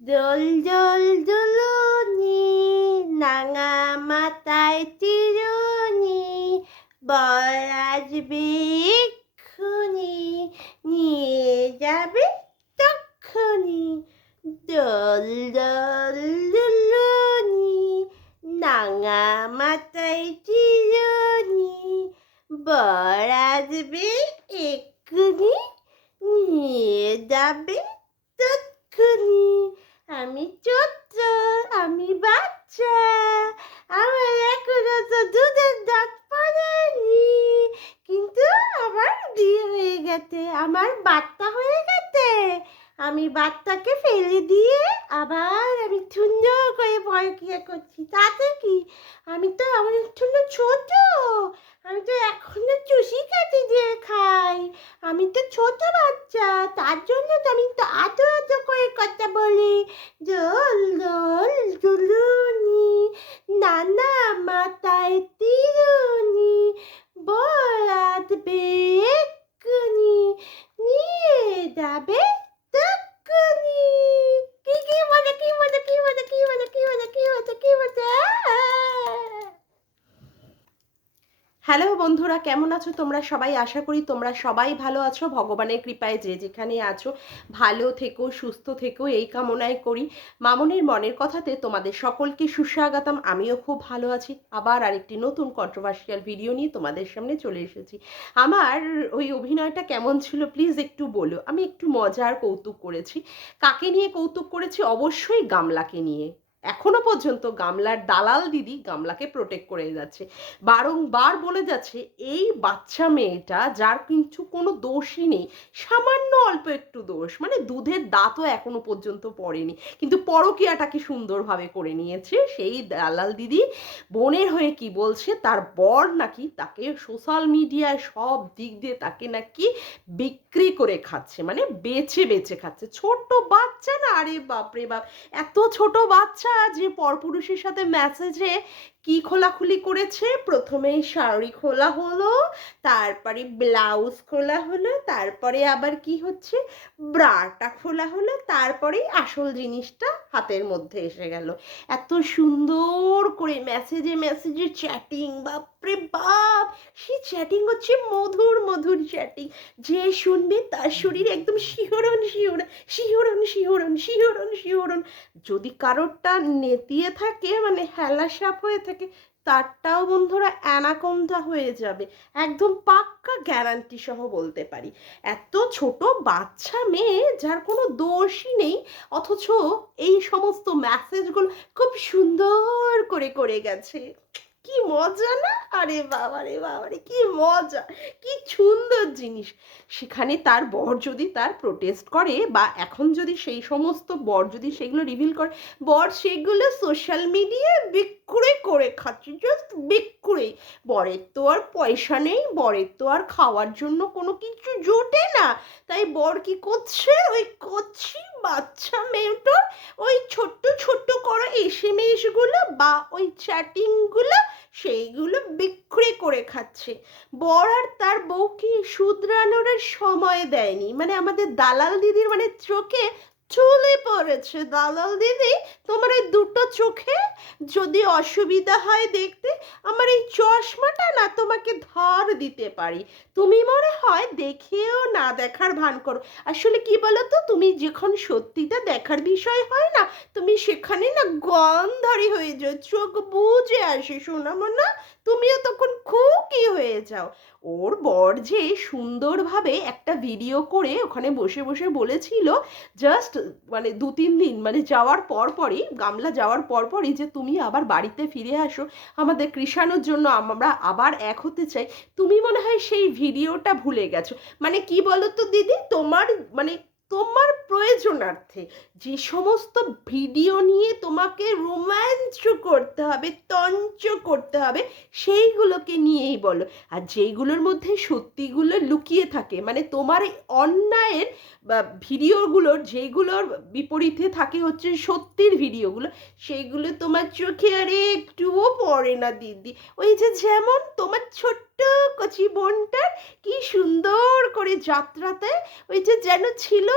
দোল দোল দুলুনি, রাঙা মাথায় চিরুনি, বর আসবে এক্ষুনি, নিয়ে যাবে তক্ষুনি। দোল দোল দুলুনি, রাঙা মাথায় চিরুনি, বর আসবে এক্ষুনি, নিয়ে যাবে তক্ষুনি। আমি ছোট্ট, আমি বাচ্চা, আমার এখনো তো দুধের দাঁত পড়েনি, কিন্তু আমার বিয়ে হয়ে গেছে, আমার বাচ্চা হয়ে গেছে। আমি বাচ্চাকে ফেলে দিয়ে আবার আমি সুন্দর করে পরকিয়া করছি, তাতে কি? আমি তো আমার জন্য ছোট, আমি তো এখনো চুষি কাটি দিয়ে খাই, আমি তো ছোট বাচ্চা, তার জন্য তো আমি তো এত এত করে কথা বলি। দোল দোল দুলুনি, নানা মাথায় তিরুনি, বরাত বেকুনি, নিয়ে যাবে তক্ষুনি। কি মজা, কি মজা, কি মজা, কি মজা, কি মজা, কি মজা, কি মজা। হ্যালো বন্ধুরা, কেমন আছো তোমরা সবাই? আশা করি তোমরা সবাই ভালো আছো। ভগবানের কৃপায় যে যেখানে আছো ভালো থেকো, সুস্থ থেকো, এই কামনাই করি। মামনের মনের কথাতে তোমাদের সকলকে সুস্বাগতম। আমিও খুব ভালো আছি। আবার আরেকটি নতুন কন্ট্রোভার্সিয়াল ভিডিও নিয়ে তোমাদের সামনে চলে এসেছি। আমার ওই অভিনয়টা কেমন ছিল প্লিজ একটু বলো। আমি একটু মজার কৌতুক করেছি। কাকে নিয়ে কৌতুক করেছি? অবশ্যই গামলাকে নিয়ে। এখনো পর্যন্ত গামলার দালাল দিদি গামলাকে প্রোটেক্ট করে যাচ্ছে, বারংবার বলে যাচ্ছে এই বাচ্চা মেয়েটা, যার কিন্তু কোনো দোষই নেই, সামান্য অল্প একটু দোষ, মানে দুধের দাঁতও এখনো পর্যন্ত পড়েনি, কিন্তু পরকীয়াটাকে সুন্দরভাবে করে নিয়েছে। সেই দালাল দিদি বোনের হয়ে কি বলছে, তার বর নাকি তাকে সোশ্যাল মিডিয়ায় সব দিক দিয়ে তাকে নাকি বিক্রি করে খাচ্ছে, মানে বেচে বেচে খাচ্ছে। ছোট বাচ্চা না, আরে বাপরে বাপ, এত ছোট বাচ্চা যে পরপুরুষের সাথে মেসেজে কি খোলাখুলি করেছে। প্রথমেই শাড়ি খোলা হলো, তারপরে ব্লাউজ খোলা হলো, তারপরে আবার কি হচ্ছে, ব্রাটা খোলা হলো, তারপরেই আসল জিনিসটা হাতের মধ্যে এসে গেল। এত সুন্দর করে মেসেজে মেসেজে চ্যাটিং, বাপরে বাপ, সেই চ্যাটিং হচ্ছে মধুর মধুর চ্যাটিং। যে শুনবে তার শরীর একদম শিহরণ শিহরণ শিহরণ শিহরণ শিহরণ শিহরণ। যদি কারোরটা নেতিয়ে থাকে, মানে হেলা সাপ হয়ে থাকে, তারটাও বন্ধুরা অ্যানাকোন্ডা হয়ে যাবে, একদম পাক্কা গ্যারান্টি সহ বলতে পারি। এত ছোট বাচ্চা মেয়ে যার কোনো দোষই নেই, অথচ এই সমস্ত মেসেজগুলো খুব সুন্দর করে করে গেছে। কি মজা না? আরে বাবা রে বাবা রে, কি মজা, কি সুন্দর জিনিস। সেখানে তার বর যদি তার প্রোটেস্ট করে, বা এখন যদি সেই সমস্ত বর যদি সেগুলো রিভিল করে, বর সেগুলো সোশ্যাল মিডিয়ায় বিক্রি করে খাচ্ছে, জাস্ট বিক্রি। বরের তো আর পয়সা নেই, বরের তো আর খাওয়ার জন্য কোনো কিছু জোটে না, তাই বর কি করছে, ওই কচি বাচ্চা মেয়েটার ওই ছোট্ট ছোট্ট করা এসএমএসগুলো বা ওই চ্যাটিংগুলো, সেইগুলো বিক্রি করে খাচ্ছে। বর আর তার বউকে শুধরানোর সময় দেয়নি, মানে আমাদের দালাল দিদির মানে চোখে চলে পড়েছে। দালাল দিদি, তোমার এই দুটো চোখে যদি অসুবিধা হয় দেখতে, আমার এই চশমাটা না তোমাকে ধার দিতে পারি, তুমি মনে হয় দেখেও না দেখার ভান করো। আসলে কি বলো তো, তুমি যখন সত্যিটা দেখার বিষয় হয় না, তুমি সেখানে না গন্ধারী হয়ে যাও, চোখ বুজে আসে সোনামোনা, তুমিও তখন খুকি হয়ে যাও। ওর বর যে সুন্দরভাবে একটা ভিডিও করে ওখানে বসে বসে বলেছিল, জাস্ট মানে 2-3 দিন মানে যাওয়ার পর পরই, গামলা যাওয়ার পর পরই, যে তুমি আবার বাড়িতে ফিরে আসো, আমাদের কৃষাণুর জন্য আমরা আবার এক হতে চাই। তুমি মনে হয় সেই ভিডিওটা ভুলে গেছো। মানে কি বলো তো দিদি, তোমার মানে তোমার প্রয়োজনার্থে যে সমস্ত ভিডিও নিয়ে তোমাকে রোমাঞ্চ করতে হবে, তঞ্চ করতে হবে, সেইগুলোকে নিয়েই বলো। আর যেইগুলোর মধ্যে সত্যিগুলো লুকিয়ে থাকে, মানে তোমার এই অন্যায়ের বা ভিডিওগুলোর যেইগুলোর বিপরীতে থাকে হচ্ছে সত্যির ভিডিওগুলো, সেইগুলো তোমার চোখে আরে একটুও পড়ে না দিদি। ওই যে যেমন তোমার ছোট্ট কচি বোনটার কি সুন্দর করে যাত্রাতে ওই যে যেন ছিল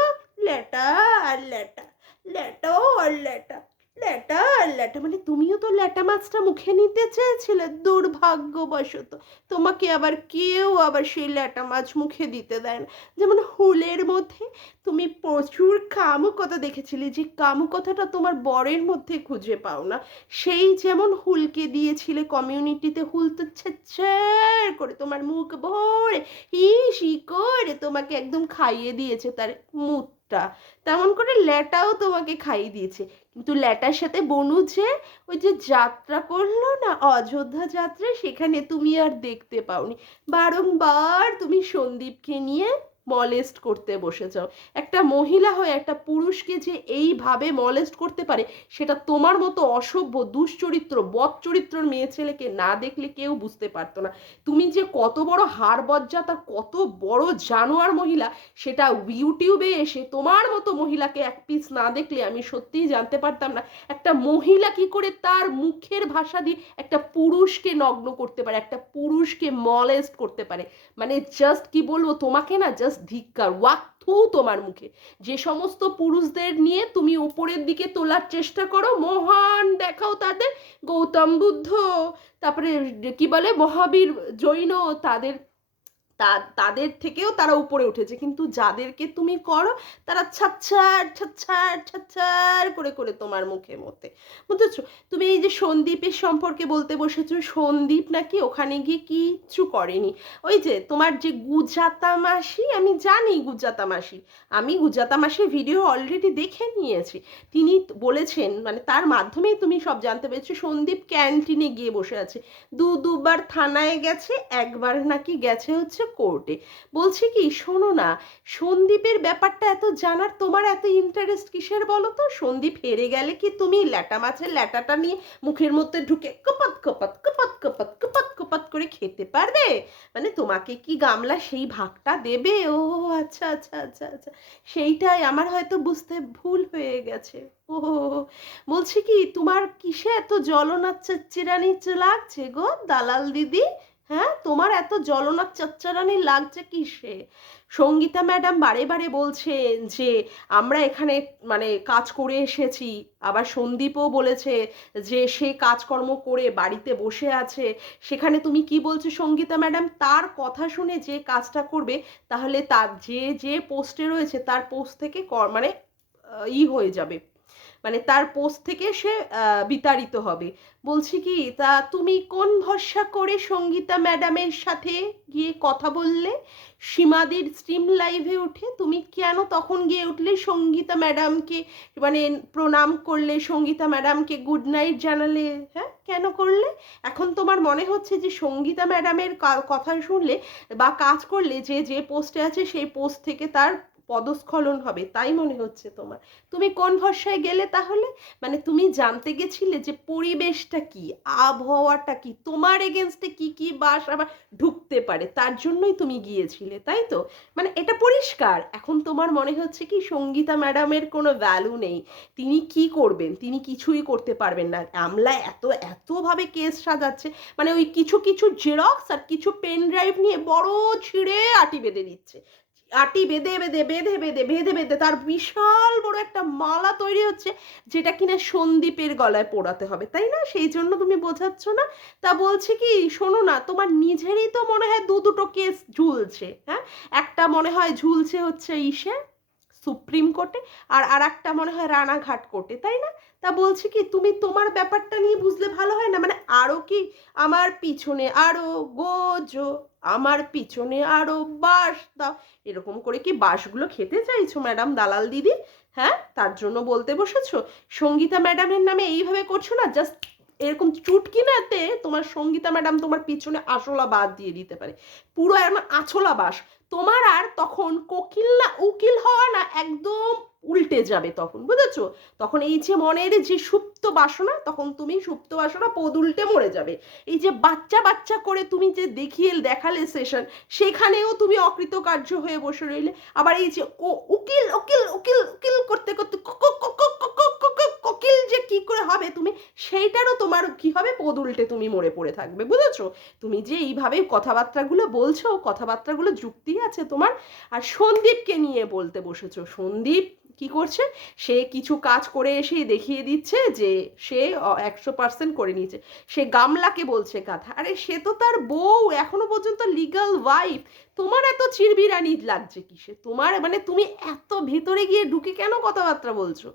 ল্যাটা আর ল্যাটা, ল্যাটাও আর ল্যাটা, ল্যাটা আর ল্যাটা, মানে তুমিও তো ল্যাটা মাছটা মুখে নিতে চেয়েছিলে, দুর্ভাগ্যবশত তোমাকে আবার কেউ আবার সেই ল্যাটা মাছ মুখে দিতে দেয় না। যেমন হুলের মধ্যে তুমি প্রচুর কামুকতা দেখেছিলে, যে কামুকতাটা তোমার বরের মধ্যে খুঁজে পাও না, সেই যেমন হুলকে দিয়েছিলে কমিউনিটিতে, হুল তো ছেচ্ছার করে তোমার মুখ ভরে হিসি করে তোমাকে একদম খাইয়ে দিয়েছে তার মুখটা, তেমন করে ল্যাটাও তোমাকে খাইয়ে দিয়েছে। কিন্তু ল্যাটার সাথে বনু যে ওই যে যাত্রা করলো না, অযোধ্যা যাত্রা, সেখানে তুমি আর দেখতে পাওনি। বারংবার তুমি সন্দীপকে নিয়ে মলেস্ট করতে বসে যাও। একটা মহিলা হয়ে একটা পুরুষকে যে এইভাবে মলেস্ট করতে পারে, সেটা তোমার মতো অসভ্য দুশ্চরিত্র বদ চরিত্রর মেয়ে ছেলেকে না দেখলে কেউ বুঝতে পারতো না। তুমি যে কত বড় হাড় বজ্জাত আর কত বড় জানোয়ার মহিলা, সেটা ইউটিউবে এসে তোমার মতো মহিলাকে এক পিস না দেখলে আমি সত্যিই জানতে পারতাম না একটা মহিলা কি করে তার মুখের ভাষা দিয়ে একটা পুরুষকে নগ্ন করতে পারে, একটা পুরুষকে মলেস্ট করতে পারে। মানে জাস্ট কি বলবো তোমাকে, না জাস্ট ধিক্কার, ওয়াক থু তোমার মুখে। যে সমস্ত পুরুষদের নিয়ে তুমি উপরের দিকে তোলার চেষ্টা করো, মহান দেখাও তাদের, গৌতম বুদ্ধ, তারপরে কি বলে মহাবীর জৈন, তাদের তাদের থেকেও তারা উপরে উঠেছে, কিন্তু যাদেরকে তুমি করো তারা ছাচ্ছার ছাচ্ছার ছাচ্ছার করে করে তোমার মুখে মতে, বুঝেছো? তুমি এই যে সন্দীপের সম্পর্কে বলতে বসেছো, সন্দীপ নাকি ওখানে গিয়ে কিচ্ছু করেনি। ওই যে তোমার যে গুজাতা মাসি, আমি জানি গুজাতা মাসি, আমি গুজাতা মাসির ভিডিও অলরেডি দেখে নিয়েছি। তিনি বলেছেন, মানে তার মাধ্যমেই তুমি সব জানতে পেরেছো, সন্দীপ ক্যান্টিনে গিয়ে বসে আছে, দুবার থানায় গেছে, একবার নাকি গেছে হচ্ছে কোর্টে। বলছি কি শোনো না, সন্দীপের ব্যাপারটা এত জানার তোমার এত ইন্টারেস্ট কিসের বলো তো? সন্দীপ হেরে গেলে কি তুমি ল্যাটা মাছের ল্যাটাটা নিয়ে মুখের মধ্যে ঢুকে কপাত কপাত কপাত কপাত কপাত কপাত করে খেতে পারবে? মানে তোমাকে কি গামলা সেই ভাগটা দেবে? ও আচ্ছা আচ্ছা আচ্ছা আচ্ছা, সেইটাই আমার হয়তো বুঝতে ভুল হয়ে গেছে। ও বলছি কি, তোমার কিসে এত জ্বলনা চিরানি লাগছে গো দালাল দিদি? হ্যাঁ, তোমার এত জ্বলনা চচ্চরানি লাগছে কিসে? সঙ্গীতা ম্যাডাম বারে বারে বলছেন যে আমরা এখানে মানে কাজ করে এসেছি, আবার সন্দীপও বলেছে যে সে কাজকর্ম করে বাড়িতে বসে আছে, সেখানে তুমি কি বলছো সঙ্গীতা ম্যাডাম? তার কথা শুনে যে কাজটা করবে, তাহলে তার যে যে পোস্টে রয়েছে তার পোস্ট থেকে মানে হয়ে যাবে, মানে তার পোস্ট থেকে সে বিতাড়িত হবে। বলছি কি, তা তুমি কোন ভরসা করে সঙ্গীতা ম্যাডামের সাথে গিয়ে কথা বললে? সীমাদির স্ট্রিম লাইভে উঠে তুমি কেন তখন গিয়ে উঠলে সঙ্গীতা ম্যাডামকে, মানে প্রণাম করলে, সঙ্গীতা ম্যাডামকে গুড নাইট জানালে? হ্যাঁ, কেন করলে? এখন তোমার মনে হচ্ছে যে সঙ্গীতা ম্যাডামের কথা শুনলে বা কাজ করলে যে যে পোস্টে আছে সেই পোস্ট থেকে তার পদস্খলন হবে, তাই মনে হচ্ছে তোমার? তুমি কোন ভরসায় গেলে তাহলে? মানে তুমি জানতে গেছিলে যে পরিবেশটা কি, আবহাওয়াটা কি, তোমার এগেনস্টে কি কি বাস আবার ঢুকতে পারে, তার জন্যই তুমি গিয়েছিলে, তাই তো? মানে এটা পরিষ্কার এখন তোমার মনে হচ্ছে কি সঙ্গীতা ম্যাডামের কোনো ভ্যালু নেই, তিনি কি করবেন? তিনি কিছুই করতে পারবেন না। আমলা এতভাবে কেস সাজাচ্ছে, মানে ওই কিছু কিছু জেরক্স আর কিছু পেন ড্রাইভ নিয়ে বড় ছিঁড়ে আটি বেঁধে দিচ্ছে, আটি বেঁধে বেঁধে বেঁধে বেঁধে বেঁধে বেঁধে তার বিশাল বড় একটা মালা তৈরি হচ্ছে, যেটা কিনা সন্দীপের গলায় পোড়াতে হবে, তাই না? সেই জন্য তুমি বোঝাচ্ছ না। তা বলছি কি শোনো না, তোমার নিজেরই তো মনে হয় দুটো কেস ঝুলছে, হ্যাঁ? একটা মনে হয় ঝুলছে হচ্ছে সুপ্রিম কোর্টে, আর আরেকটা মনে হয় রানাঘাট কোর্টে, তাই না? তা বলছি কি, তুমি তোমার ব্যাপারটা নিয়ে বুঝলে ভালো হয় না? মানে আরো কি আমার পিছনে আরো গোজো, আমার পিছনে আরো বাস দাও, এরকম করে কি বাসগুলো খেতে চাইছো ম্যাডাম দালাল দিদি? হ্যাঁ, তার জন্য বলতে বসেছো? সঙ্গীতা ম্যাডামের নামে এইভাবে করছো না, জাস্ট এরকম চুটকিনাতে তোমার সঙ্গীতা ম্যাডাম তোমার পিছনে আশলা বাদ দিয়ে দিতে পারে, পুরো এমন আছলা বাস তোমার। আর তখন কোকিল না উকিল হওয়া না একদম উল্টে যাবে তখন, বুঝেছো? তখন এই যে মনের যে সুপ্ত বাসনা, তখন তুমি সুপ্ত বাসনা পদ উল্টে মরে যাবে। এই যে বাচ্চা বাচ্চা করে তুমি যে দেখালে সেশন, সেখানেও তুমি অকৃতকার্য হয়ে বসে রইলে। আবার এই যে উকিল উকিল উকিল উকিল করতে করতে কোকিল যে কি করে হবে তুমি, সেইটারও তোমার কি হবে, পদ উল্টে তুমি মরে পড়ে থাকবে, বুঝেছো? তুমি যে এইভাবে কথাবার্তাগুলো বলছো, কথাবার্তাগুলো যুক্তি আছে তোমার? আর সন্দীপকে নিয়ে বলতে বসেছো, সন্দীপ কি করছে, সে কিছু কাজ করে এসেই দেখিয়ে দিচ্ছে যে সে 100% করে নিয়েছে। সে গামলাকে বলছে গাধা। আরে সে তো তার বউ, এখনো পর্যন্ত লিগাল ওয়াইফ। তোমার এত চিরবিরানি লাগছে কিসে? তোমার মানে তুমি এত ভেতরে গিয়ে ঢুকে কেন কথাবার্তা বলছো?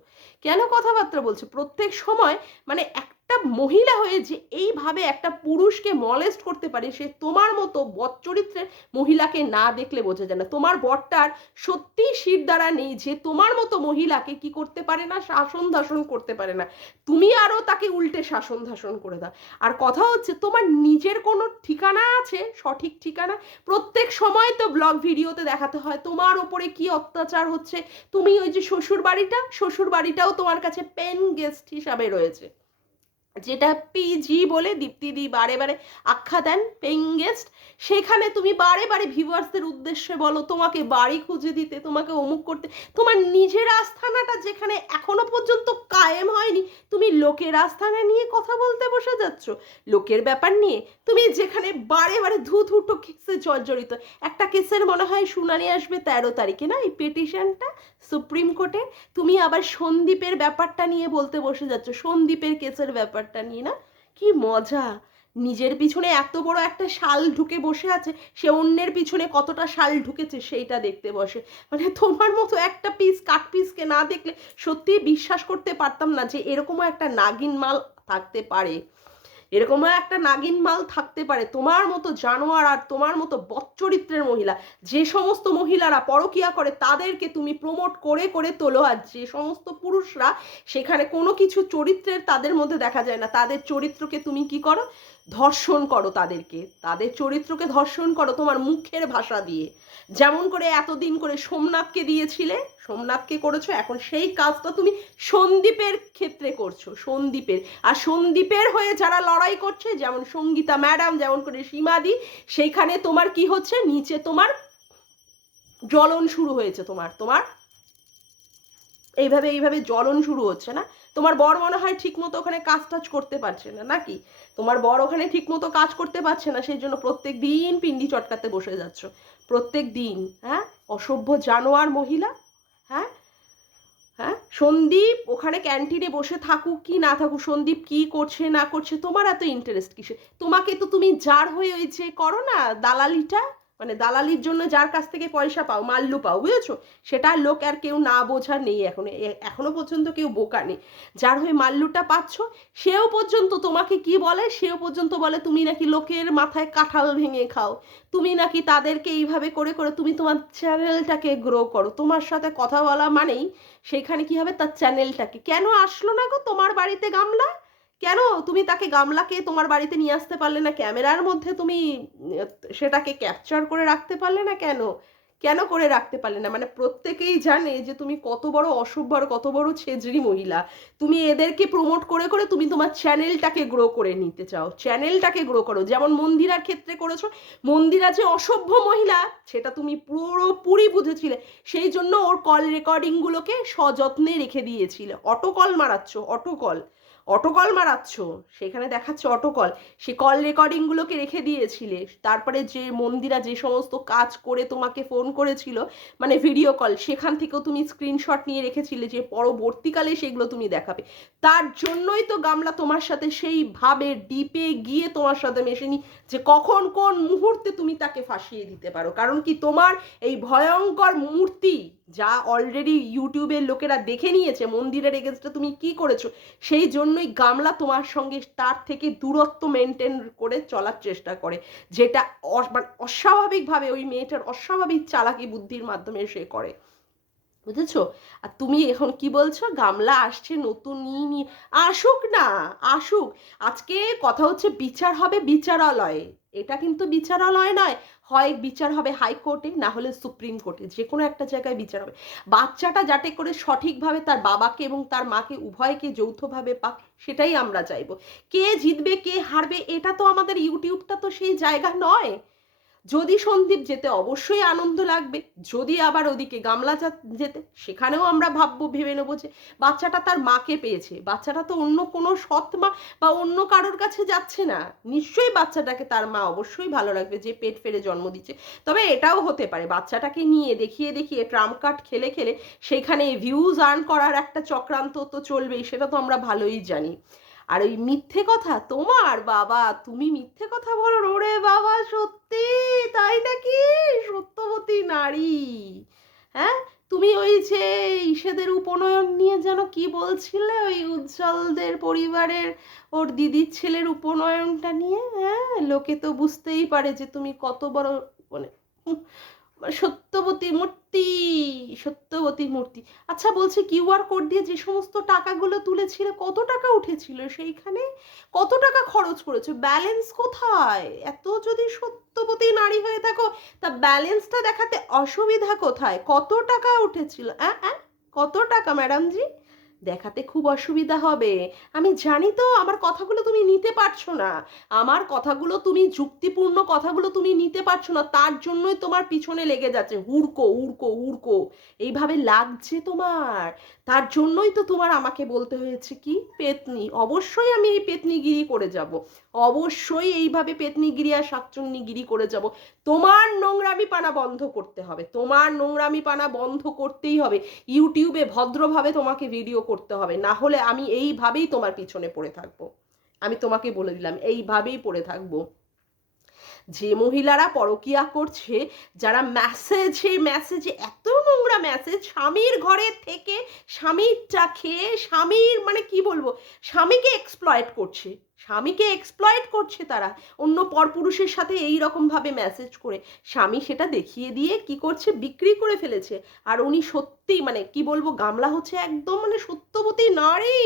কেন কথাবার্তা বলছো প্রত্যেক সময়? মানে একটা মহিলা হয়ে যে এইভাবে একটা পুরুষকে মলেস্ট করতে পারে, সে তোমার মতো বদচরিত্রের মহিলাকে না দেখলে বোঝা যায় না। তোমার বরটার সত্যি শির দ্বারা নেই যে তোমার মতো মহিলাকে কি করতে পারে না, শাসন ধাসন করতে পারে না। তুমি আরো তাকে উল্টে শাসন ধাসন করে দাও। আর কথা হচ্ছে তোমার নিজের কোনো ঠিকানা আছে, সঠিক ঠিকানা? প্রত্যেক সময় তো ব্লগ ভিডিওতে দেখাতে হয় তোমার ওপরে কি অত্যাচার হচ্ছে। তুমি ওই যে শ্বশুর বাড়িটাও তোমার কাছে পেন গেস্ট হিসাবে রয়েছে, যেটা পিজি বলে দীপ্তিদি বারে বারে আখ্যা দেন, পেইং গেস্ট। সেখানে তুমি বারে বারে ভিউয়ার্সদের উদ্দেশ্যে বলো তোমাকে বাড়ি খুঁজে দিতে, তোমাকে অমুক করতে। তোমার নিজের আস্থানাটা যেখানে এখনো পর্যন্ত কায়েম হয়নি, তুমি লোকের আস্থানা নিয়ে কথা বলতে বসে যাচ্ছ, লোকের ব্যাপার নিয়ে। তুমি যেখানে বারে বারে ধুটো কেসে জর্জরিত। একটা কেসের মনে হয় শুনানি আসবে 13 তারিখে না, এই পিটিশনটা সুপ্রিম কোর্টে। তুমি আবার সন্দীপের ব্যাপারটা নিয়ে বলতে বসে যাচ্ছ, সন্দীপের কেসের ব্যাপারটা নিয়ে না। কি মজা! নিজের পিছনে এত বড় একটা শাল ঢুকে বসে আছে, সে অন্যের পিছনে কতটা শাল ঢুকেছে সেইটা দেখতে বসে। মানে তোমার মতো একটা পিস কাট পিসকে না দেখলে সত্যিই বিশ্বাস করতে পারতাম না যে এরকমও একটা নাগিন মাল থাকতে পারে, এরকমও একটা নাগিন মাল থাকতে পারে। তোমার মতো জানোয়ার আর তোমার মতো বদচরিত্রের মহিলা, যে সমস্ত মহিলারা পরকিয়া করে তাদেরকে তুমি প্রমোট করে করে তোলো, আর যে সমস্ত পুরুষরা সেখানে কোনো কিছু চরিত্রের তাদের মধ্যে দেখা যায় না, তাদের চরিত্রকে তুমি কি করো, ধর্ষণ করো। তাদের চরিত্রকে ধর্ষণ করো তোমার মুখের ভাষা দিয়ে। যেমন করে এতদিন করে সোমনাথকে দিয়েছিলে, সোমনাথকে করেছো, এখন সেই কাজটা তুমি সন্দীপের ক্ষেত্রে করছো, সন্দীপের। আর সন্দীপের হয়ে যারা লড়াই করছে, যেমন সঙ্গীতা ম্যাডাম, যেমন করে সীমাদি, সেইখানে তোমার কি হচ্ছে, নিচে তোমার জ্বলন শুরু হয়েছে। তোমার তোমার এইভাবে জ্বলন শুরু হচ্ছে না? তোমার বর মনে হয় ঠিক মতো ওখানে কাজ টাজ করতে পারছে না নাকি? তোমার বর ওখানে ঠিক মতো কাজ করতে পারছে না, সেই জন্য প্রত্যেক দিন পিন্ডি চটকাতে বসে যাচ্ছ, প্রত্যেক দিন। হ্যাঁ, অসভ্য জানোয়ার মহিলা। হ্যাঁ, হ্যাঁ, সন্দীপ ওখানে ক্যান্টিনে বসে থাকুক কি না থাকুক, সন্দীপ কি করছে না করছে তোমার এত ইন্টারেস্ট কিসে? তোমাকে তো তুমি যার হয়ে ওই যে করো না দালালিটা, মানে দালালির জন্য যার কাছ থেকে পয়সা পাও, মাল্লু পাও, বুঝেছো? সেটা লোক আর কেউ না বোঝা নেই, এখনো পর্যন্ত কেউ বোকা নেই। যার হয়ে মাল্লুটা পাচ্ছ, সেও পর্যন্ত তোমাকে কি বলে, সেও পর্যন্ত বলে তুমি নাকি লোকের মাথায় কাঁঠাল ভেঙে খাও, তুমি নাকি তাদেরকে এইভাবে করে করে তুমি তোমার চ্যানেলটাকে গ্রো করো। তোমার সাথে কথা বলা মানেই সেইখানে কি হবে, তার চ্যানেলটাকে। কেন আসলো না গো তোমার বাড়িতে গামলা? কেন তুমি তাকে গামলাকে তোমার বাড়িতে নিয়ে আসতে পারলে না? ক্যামেরার মধ্যে তুমি সেটাকে ক্যাপচার করে রাখতে পারলে না কেন? কেন করে রাখতে পারলে না? মানে প্রত্যেকেই জানে যে তুমি কত বড় অসভ্য আর কত বড় ছেজরি মহিলা। তুমি এদেরকে প্রমোট করে করে তুমি তোমার চ্যানেলটাকে গ্রো করে নিতে চাও, চ্যানেলটাকে গ্রো করো। যেমন মন্দিরার ক্ষেত্রে করেছো। মন্দিরা যে অসভ্য মহিলা সেটা তুমি পুরোপুরি বুঝেছিলে, সেই জন্য ওর কল রেকর্ডিংগুলোকে সযত্নে রেখে দিয়েছিলে। অটোকল মারাচ্ছ, অটোকল মারাচ্ছ, সেখানে দেখাচ্ছে অটোকল, সে কল রেকর্ডিংগুলোকে রেখে দিয়েছিলে। তারপরে যে মন্দিরা যে সমস্ত কাজ করে তোমাকে ফোন করেছিল, মানে ভিডিও কল, সেখান থেকেও তুমি স্ক্রিনশট নিয়ে রেখেছিলে যে পরবর্তীকালে সেগুলো তুমি দেখাবে। তার জন্যই তো গামলা তোমার সাথে সেইভাবে ডিপে গিয়ে তোমার সাথে মেশেনি, যে কখন কোন মুহূর্তে তুমি তাকে ফাঁসিয়ে দিতে পারো। কারণ কি, তোমার এই ভয়ঙ্কর মূর্তি যা অলরেডি ইউটিউবের লোকেরা দেখে নিয়েছে, মন্দিরের এগেনস্টে তুমি কি করেছো, সেই জন্যই গামলা তোমার সঙ্গে তার থেকে দূরত্ব মেনটেন করে চলার চেষ্টা করে, যেটা মানে অস্বাভাবিকভাবে ওই মেয়েটার অস্বাভাবিক চালাকি বুদ্ধির মাধ্যমে সে করে, বুঝেছো? আর তুমি এখন কি বলছো, গামলা আসছে নতুন নিয়ে। আসুক না, আসুক। আজকে কথা হচ্ছে বিচার হবে বিচারালয়ে, এটা কিন্তু বিচারালয় নয়। হয় বিচার হবে হাইকোর্টে, না হলে সুপ্রিম কোর্টে, যে কোনো একটা জায়গায় বিচার হবে। বাচ্চাটা যাতে করে সঠিকভাবে তার বাবাকে এবং তার মাকে উভয়কে যৌথভাবে পাক, সেটাই আমরা চাইবো। কে জিতবে কে হারবে এটা তো আমাদের ইউটিউবটা তো সেই জায়গা নয়। যদি সন্দীপ যেতে অবশ্যই আনন্দ লাগবে, যদি আবার ওদিকে গামলা যেতে সেখানেও আমরা ভেবে নেবো যে বাচ্চাটা তার মাকে পেয়েছে, বাচ্চাটা তো অন্য কোনো সৎ মা বা অন্য কারোর কাছে যাচ্ছে না, নিশ্চয়ই বাচ্চাটাকে তার মা অবশ্যই ভালো লাগবে যে পেট ফেলে জন্ম দিচ্ছে। তবে এটাও হতে পারে বাচ্চাটাকে নিয়ে দেখিয়ে দেখিয়ে ট্রাম্প কার্ড খেলে খেলে সেইখানে ভিউজ আর্ন করার একটা চক্রান্ত তো চলবেই, সেটা তো আমরা ভালোই জানি। আর ওই মিথ্যে কথা তোমার বাবা, তুমি মিথ্যে কথা বলো, ওরে বাবা সত্যি তাই নাকি? সত্যবতী নারী, হ্যাঁ? তুমি ওই যে ইসেদের উপনয়ন নিয়ে যেন কি বলছিলে, ওই উজ্জ্বলদের পরিবারের ওর দিদির ছেলের উপনয়নটা নিয়ে, হ্যাঁ? লোকে তো বুঝতেই পারে যে তুমি কত বড় মানে সত্যবতী মূর্তি, সত্যবতী মূর্তি। আচ্ছা বলছি, কিউআর কোড দিয়ে যে সমস্ত টাকাগুলো তুলেছিল, কত টাকা উঠেছিল সেইখানে? কত টাকা খরচ করেছো? ব্যালেন্স কোথায়? এত যদি সত্যবতী নারী হয়ে থাকো, তা ব্যালেন্সটা দেখাতে অসুবিধা কোথায়? কত টাকা উঠেছিল? কত টাকা ম্যাডাম জি? দেখাতে খুব অসুবিধা হবে। আমি জানি তো আমার কথাগুলো তুমি নিতে পারছো না। আমার কথাগুলো তুমি, যুক্তিপূর্ণ কথাগুলো তুমি নিতে পারছো না, তার জন্যই তোমার পিছনে লেগে যাচ্ছে হুড়কো হুড়কো হুড়কো এইভাবে লাগছে তোমার। তার জন্যই তো তোমার আমাকে বলতে হয়েছে কি পেতনি। অবশ্যই আমি এই পেতনিগিরি করে যাব, অবশ্যই এইভাবে পেতনিগিরি আর শাকচুন্নিগিরি করে যাব। তোমার নোংরামি পানা বন্ধ করতে হবে, তোমার নোংরামি পানা বন্ধ করতেই হবে। ইউটিউবে ভদ্রভাবে তোমাকে ভিডিও করতে হবে, না হলে আমি এইভাবেই তোমার পিছনে পড়ে থাকবো। আমি তোমাকে বলে দিলাম এইভাবেই পড়ে থাকবো। যে মহিলারা পরকিয়া করছে, যারা মেসেজে এত নোংরা মেসেজ, স্বামীর ঘরে থেকে স্বামীরটা খেয়ে স্বামীর মানে কি বলবো, স্বামীকে এক্সপ্লয়েট করছে, স্বামীকে এক্সপ্লয়েট করছে তারা অন্য পরপুরুষের সাথে এই রকম ভাবে মেসেজ করে। স্বামী সেটা দেখিয়ে দিয়ে কি করছে, বিক্রি করে ফেলেছে। আর উনি সত্যি মানে কি বলবো, গামলা হচ্ছে একদম মানে সত্যবতী নারী,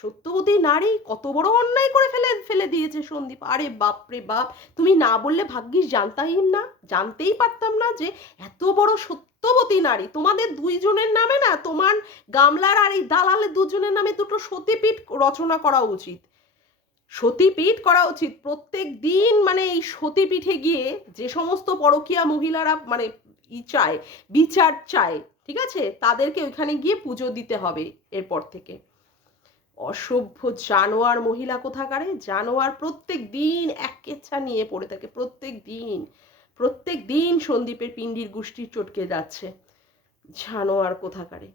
সত্যবতী নারী। কত বড় অন্যায় করে ফেলে ফেলে দিয়েছে সন্দীপ। আরে বাপ রে বাপ, তুমি না বললে ভাগ্যিস জানতাম না, জানতেই পারতাম না যে এত বড় সত্যবতী নারী। তোমাদের দুইজনের নামে না, তোমার গামলার আর এই দালালের দুজনের নামে দুটো সতীপীঠ রচনা করা উচিত, সতীপীঠ করা উচিত। প্রত্যেক দিন মানে এই সতীপীঠে গিয়ে যে সমস্ত পরকীয়া মহিলারা মানে চায়, বিচার চায়, ঠিক আছে, তাদেরকে ওইখানে গিয়ে পুজো দিতে হবে এরপর থেকে। অসভ্য জানোয়ার মহিলা কোথাকারে, জানোয়ার। প্রত্যেক দিন এক কেচ্ছা নিয়ে পড়ে থাকে, প্রত্যেক দিন সন্দীপের পিণ্ডির গোষ্ঠীর চটকে যাচ্ছে, জানোয়ার কোথাকারে।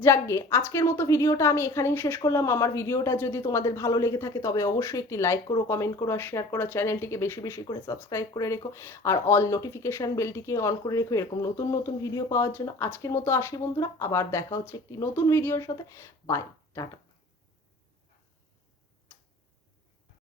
যাকগে, আজকের মতো ভিডিওটা আমি এখানেই শেষ করলাম। আমার ভিডিওটা যদি তোমাদের ভালো লেগে থাকে তবে অবশ্যই একটি লাইক করো, কমেন্ট করো আর শেয়ার করো। চ্যানেলটিকে বেশি বেশি করে সাবস্ক্রাইব করে রেখো আর অল নোটিফিকেশান বেলটিকে অন করে রেখো এরকম নতুন নতুন ভিডিও পাওয়ার জন্য। আজকের মতো আসি বন্ধুরা, আবার দেখা হচ্ছে একটি নতুন ভিডিওর সাথে। Bye, tata.